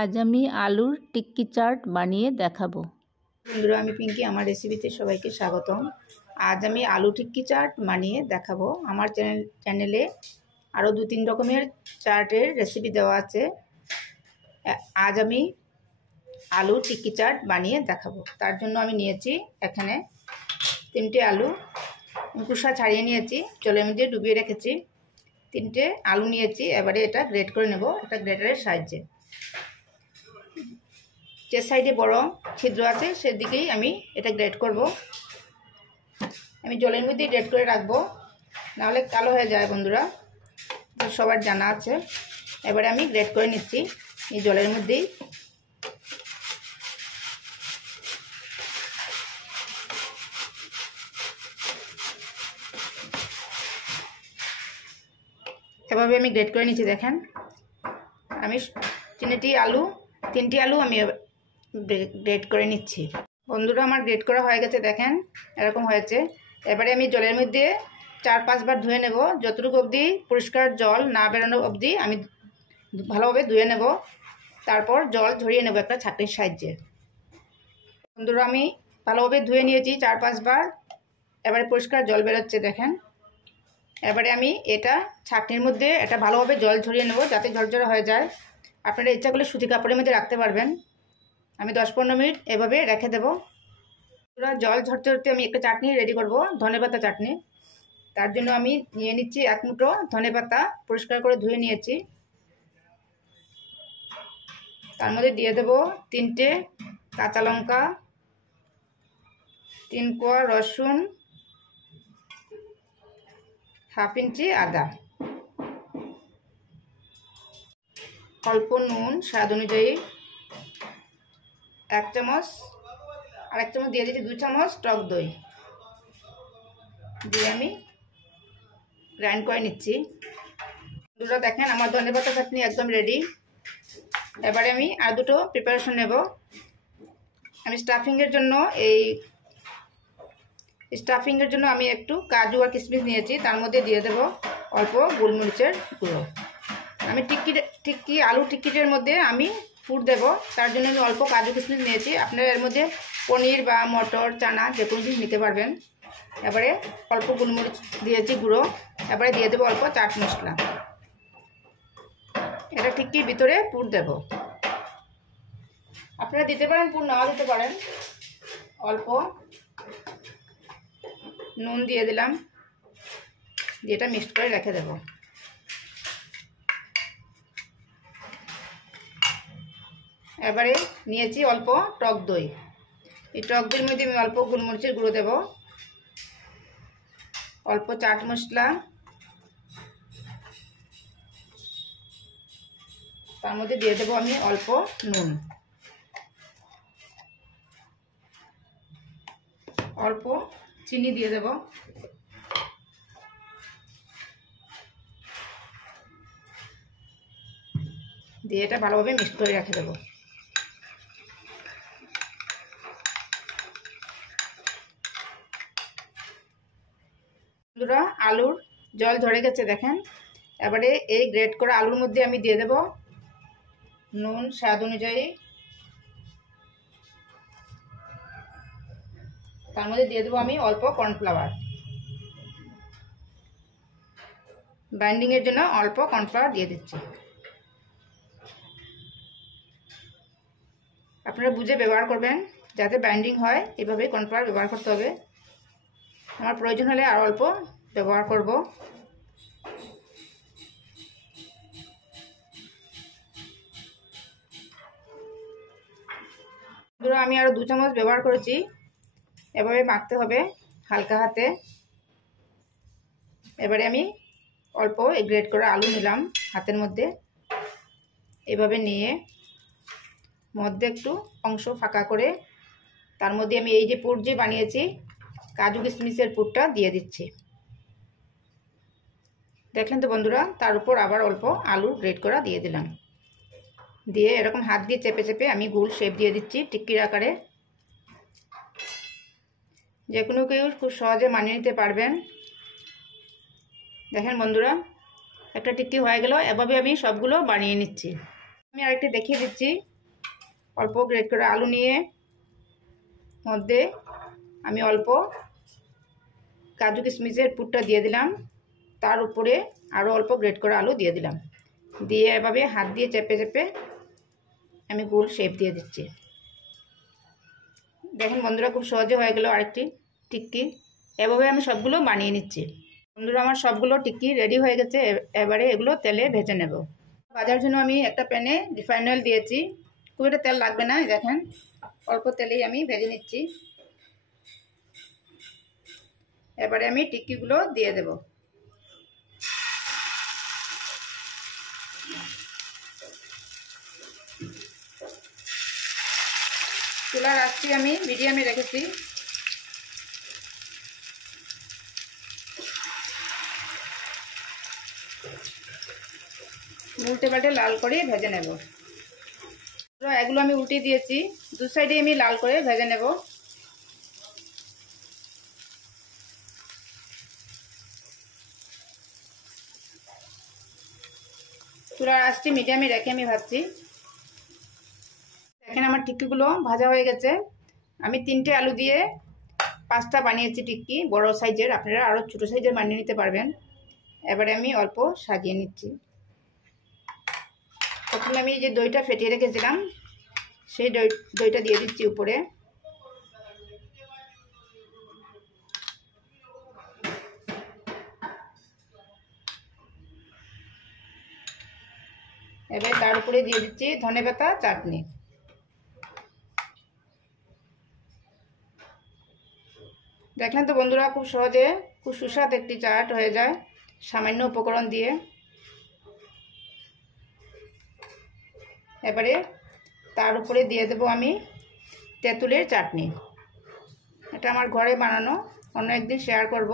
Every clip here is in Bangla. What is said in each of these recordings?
আজ আমি আলুর টিক্কি চাট বানিয়ে দেখাবো। বন্ধুরা, আমি পিঙ্কি, আমার রেসিপিতে সবাইকে স্বাগতম। আজ আমি আলু টিক্কি চাট বানিয়ে দেখাবো। আমার চ্যানেলে আরও 2-3 রকমের চাটের রেসিপি দেওয়া আছে। আজ আমি আলু টিক্কি চাট বানিয়ে দেখাবো। তার জন্য আমি নিয়েছি এখানে 3টে আলু, খোসা ছাড়িয়ে নিয়েছি, জলের মধ্যে ডুবিয়ে রেখেছি। 3টে আলু নিয়েছি, এবারে এটা গ্রেট করে নেব একটা গ্রেটারের সাহায্যে। যে সাইডে বড় ছিদ্র আছে সেদিকেই আমি এটা গ্রেট করব। আমি জলের মধ্যেই গ্রেট করে রাখবো, নাহলে কালো হয়ে যায় বন্ধুরা, সবার জানা আছে। এবারে আমি গ্রেট করে নিচ্ছি এই জলের মধ্যেই। এভাবে আমি গ্রেট করে নিচ্ছি। দেখেন, আমি 3টি আলু আমি গ্রেট করে নিচ্ছি। বন্ধুরা, আমার গ্রেট করা হয়ে গেছে, দেখেন এরকম হয়েছে। এবারে আমি জলের মধ্যে 4-5 বার ধুয়ে নেব। যতটুকু অবধি পরিষ্কার জল না বেরোনো অবধি আমি ভালোভাবে ধুয়ে নেব। তারপর জল ঝরিয়ে নেব একটা ছাঁকনির সাহায্যে। বন্ধুরা, আমি ভালোভাবে ধুয়ে নিয়েছি 4-5 বার। এবারে পরিষ্কার জল বেরোচ্ছে, দেখেন। এবারে আমি এটা ছাঁকনির মধ্যে এটা ভালোভাবে জল ঝরিয়ে নেব, যাতে ঝরঝরে হয়ে যায়। আপনারা ইচ্ছা করলে সুতি কাপড়ের মধ্যে রাখতে পারবেন। আমি 10-15 মিনিট এভাবে রেখে দেবো। পুরো জল ঝরতে ঝরতে আমি একটা চাটনি রেডি করব, ধনেপাতা চাটনি। তার জন্য আমি নিয়ে নিচ্ছি 1 মুঠো ধনেপাতা, পরিষ্কার করে ধুয়ে নিয়েছি। তার মধ্যে দিয়ে দেব 3টে কাঁচা লঙ্কা, 3 কোয়া রসুন, 1/2 ইঞ্চি আদা, অল্প নুন স্বাদ অনুযায়ী, 1 চামচ, আর 1 চামচ দিয়ে দিচ্ছি 2 চামচ টক দই দিয়ে আমি গ্রাইন্ড করে নিচ্ছি। দুটো দেখেন, আমার ধনেপাতা চাটনি একদম রেডি। এবারে আমি আর দুটো প্রিপারেশন নেব। আমি স্টাফিংয়ের জন্য আমি একটু কাজু আর কিশমিশ নিয়েছি, তার মধ্যে দিয়ে দেব অল্প গোলমরিচের গুঁড়ো। আমি আলু টিক্কিটার মধ্যে আমি পুর দেব, তার জন্য আমি অল্প কাজু কিশমিশ নিয়েছি। আপনারা এর মধ্যে পনির বা মটর, চানা যে কোনো জিনিস নিতে পারবেন। এবারে অল্প গোলমরিচ দিয়েছি গুঁড়ো। এবারে দিয়ে দেবো অল্প চাট মশলা। এটা টিক্কির ভিতরে পুর দেব। আপনারা দিতে পারেন, পুর নাও দিতে পারেন। অল্প নুন দিয়ে দিলাম, দিয়ে এটা মিক্সড করে রেখে দেব। এবারে নিয়েছি অল্প টক দই। এই টক দইয়ের মধ্যে আমি অল্প গোলমরিচের গুঁড়ো দেব, অল্প চাট মশলা, তার মধ্যে দিয়ে দেবো আমি অল্প নুন, অল্প চিনি দিয়ে দেব। দিয়ে এটা ভালোভাবে মিক্স করে রেখে দেবো। বন্ধুরা, আলুর জল ঝরে গেছে, দেখেন। এবারে এই গ্রেট করা আলুর মধ্যে আমি দিয়ে দেব নুন স্বাদ অনুযায়ী, তার মধ্যে দিয়ে দেবো আমি অল্প কর্নফ্লাওয়ার। বাইন্ডিংয়ের জন্য অল্প কর্নফ্লাওয়ার দিয়ে দিচ্ছি। আপনারা বুঝে ব্যবহার করবেন, যাতে বাইন্ডিং হয়। এভাবে কর্নফ্লাওয়ার ব্যবহার করতে হবে। আমার প্রয়োজন হলে আর অল্প ব্যবহার করব। আমি আরও 2 চামচ ব্যবহার করেছি। এভাবে মাখতে হবে হালকা হাতে। এবারে আমি অল্প গ্রেট করা আলু নিলাম হাতের মধ্যে, এভাবে নিয়ে মধ্যে একটু অংশ ফাঁকা করে তার মধ্যে আমি এই যে পুর যে বানিয়েছি কাজু কিশমিশের পুরটা দিয়ে দিচ্ছি। দেখলেন তো বন্ধুরা, তার উপর আবার অল্প আলু গ্রেট করা দিয়ে দিলাম। দিয়ে এরকম হাত দিয়ে চেপে চেপে আমি গোল শেপ দিয়ে দিচ্ছি টিক্কির আকারে। যে কোনো কেউ খুব সহজে মানিয়ে নিতে পারবেন। দেখেন বন্ধুরা, একটা টিক্কি হয়ে গেল। এভাবে আমি সবগুলো বানিয়ে নিচ্ছি। আমি আরেকটি দেখিয়ে দিচ্ছি। অল্প গ্রেট করা আলু নিয়ে মধ্যে আমি অল্প কাজু কিশমিশের পুরটা দিয়ে দিলাম, তার উপরে আরও অল্প গ্রেট করা আলু দিয়ে দিলাম, দিয়ে এভাবে হাত দিয়ে চেপে চেপে আমি গোল শেপ দিয়ে দিচ্ছি। দেখুন বন্ধুরা, খুব সহজে হয়ে গেল আরেকটি টিক্কি। এভাবে আমি সবগুলো বানিয়ে নিচ্ছি। বন্ধুরা, আমার সবগুলো টিক্কি রেডি হয়ে গেছে। এবারে এগুলো তেলে ভেজে নেব। ভাজার জন্য আমি একটা প্যানে রিফাইন্ড অয়েল দিয়েছি। খুব একটা তেল লাগবে না, দেখেন অল্প তেলেই আমি ভেজে নিচ্ছি। এবারে আমি টিক্কিগুলো দিয়ে দেব। চুলার আঁচটি আমি মিডিয়ামে রেখেছি। উল্টে পাল্টে লাল করে ভেজে নেব। এগুলো আমি উল্টে দিয়েছি, দু সাইডে আমি লাল করে ভেজে নেব। চুলার আঁচটি মিডিয়ামে রেখে আমি ভাজছি। দেখেন আমার টিক্কিগুলো ভাজা হয়ে গেছে। আমি 3টে আলু দিয়ে 5টা বানিয়েছি টিক্কি, বড় সাইজের। আপনারা আরও ছোটো সাইজের বানিয়ে নিতে পারবেন। এবারে আমি অল্প সাজিয়ে নিচ্ছি। প্রথমে আমি যে দইটা ফেটিয়ে রেখেছিলাম সেই দইটা দিয়ে দিচ্ছি উপরে। এবার তার উপরে দিয়ে দিচ্ছি ধনেপাতা চাটনি। দেখলেন তো বন্ধুরা, খুব সহজে খুব সুস্বাদু একটি চাট হয়ে যায় সামান্য উপকরণ দিয়ে। এবারে তার উপরে দিয়ে দেব আমি তেঁতুলের চাটনি। এটা আমার ঘরে বানানো, অন্য একদিন শেয়ার করব।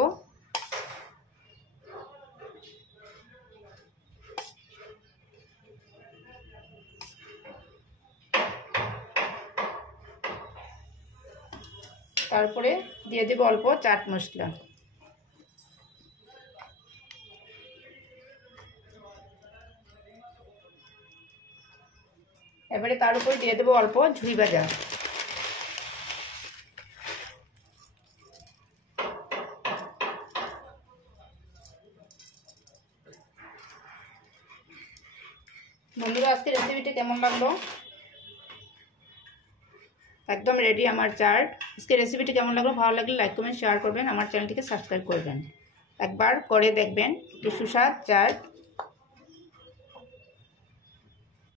তারপরে দিয়ে দেব অল্প চাট মশলা। এবারে তার উপরে দিয়ে দেব অল্প ঝুরি ভাজা। বন্ধুরা, আজকে রেসিপিটি কেমন লাগলো? একদম রেডি আমার চাট। আজকে রেসিপিটি কেমন লাগলো? ভালো লাগলে লাইক কমেন্ট শেয়ার করবেন, আমার চ্যানেলটিকে সাবস্ক্রাইব করবেন। একবার করে দেখবেন, একটু সুস্বাদু চাট